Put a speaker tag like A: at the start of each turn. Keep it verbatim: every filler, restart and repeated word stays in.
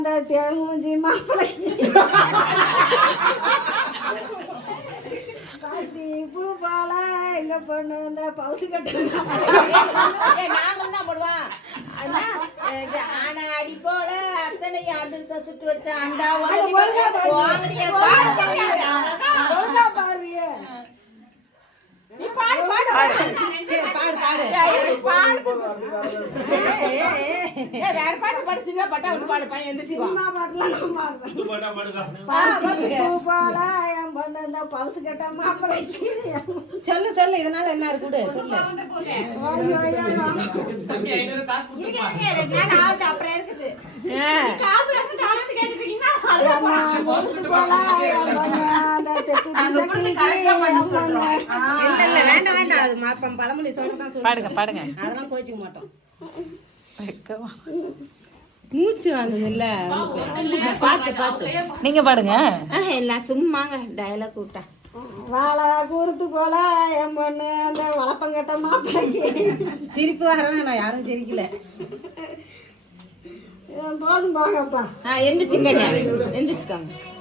A: அந்த தேர்மூஞ்சி மாப்பிள்ளை பாத்தி பூ போல எங்க பொண்ணு இந்த பவுசு கட்டு
B: நாங்களும் தான் போடுவோம் ஆனா அடி போல அத்தனை அது சுட்டு வச்ச அந்த
A: பாடுறிய
B: நீ பாடு பாடு சரி பாடு பாடு பாடு ஏ வேற பாட்டு பாடு சினிமா பாட்டா ஒன்னு பாடு பையன் எந்திரிச்சு
A: சினிமா பாட்டுலாம் நான் பாடுறேன் புது பாட்டா பாடுங்க பூ போல என் பொண்ணு இந்த பவுசு கட்ட மாப்பிள்ளைக்கு
B: சொல்லு சொல்லு இதனால என்ன இருக்கு சொல்லு
A: ஐயோ ஐயோ
C: தம்பி ஐநூறு காசு கொடுத்துப்பா
B: நான் ஆவுட் அப்புறம் இருக்குது
D: காசு காசு டாலண்ட் கேட்டிருக்கீங்கன்னா
A: பூ போல என் பொண்ணு அந்த தெற்கு கரெக்டா பண்ணி சொல்றோம்
B: இல்ல இல்ல வேண்டாம் வேண்டாம் அது மாப்பம் பழமொழி சொல்லதான் சொல்லு
E: பாடுங்க பாடுங்க
B: அதெல்லாம் கோச்சிக்க மாட்டோம் மூச்சு வாங்குது இல்ல பாட்டு பாட்டு
E: நீங்க பாடுங்க
B: எல்லாம் சும்மாங்க டயலாக் விட்டா
A: வாழை கூறுத்து போல என் பொண்ணு அந்த வளப்பங்கட்ட மாப்பிள்ளைக்கு
B: சிரிப்பு வரவே நான் யாரும் சிரிக்கல
A: போதும் போங்கப்பா
B: ஆ எந்திரிச்சுங்க எந்திரிச்சுக்காங்க